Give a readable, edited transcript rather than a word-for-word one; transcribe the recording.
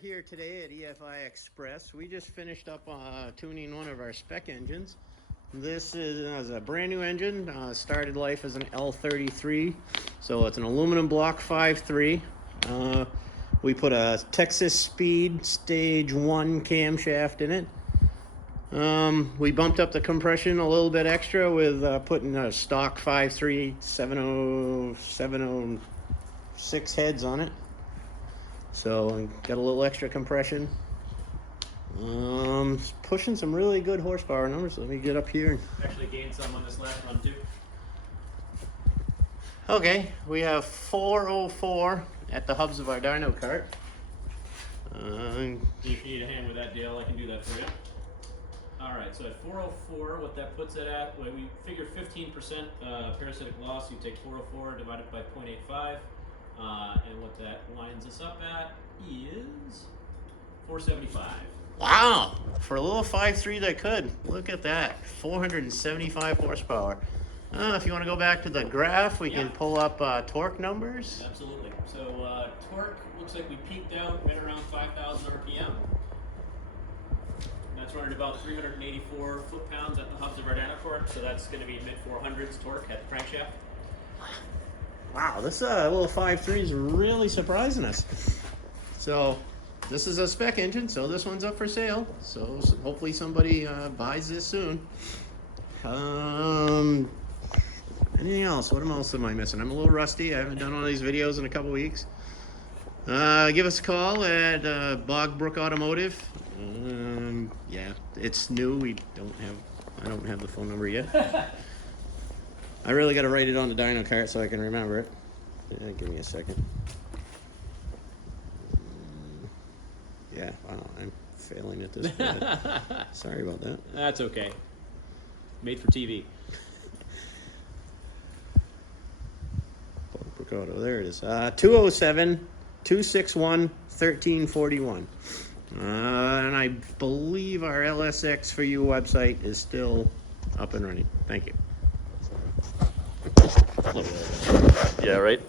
here today at EFI Express. We just finished up tuning one of our spec engines. This is a brand new engine, started life as an L33, so it's an aluminum block 5.3. We put a Texas Speed Stage 1 camshaft in it. We bumped up the compression a little bit extra with putting a stock 5.3 706 heads on it. So got a little extra compression. Pushing some really good horsepower numbers. Let me get up here. Actually gained some on this last run too. Okay, we have 404 at the hubs of our dyno cart. If you need a hand with that, Dale, I can do that for you. Alright, so at 404, what that puts it at, well, we figure 15% parasitic loss. You take 404 divided by 0.85. And what that lines us up at is 475. Wow, for a little 5.3 that could. Look at that, 475 horsepower. If you want to go back to the graph, we can pull up torque numbers. Absolutely. So torque looks like we peaked out right around 5,000 RPM. That's running about 384 foot-pounds at the hubs of our dyno torque, so that's going to be mid-400s torque at the crankshaft. Wow, this little 5.3 is really surprising us. So this is a spec engine, so this one's up for sale. So hopefully somebody buys this soon. Anything else? What else am I missing? I'm a little rusty. I haven't done one of these videos in a couple weeks. Give us a call at Bog Brook Automotive. Yeah, it's new. I don't have the phone number yet. I really got to write it on the dyno cart so I can remember it. Give me a second. Yeah, wow, I'm failing at this point. Sorry about that. That's okay. Made for TV. Bog Brook Auto, there it is. 207-261-1341. And I believe our LSX for You website is still up and running. Thank you. Yeah, right?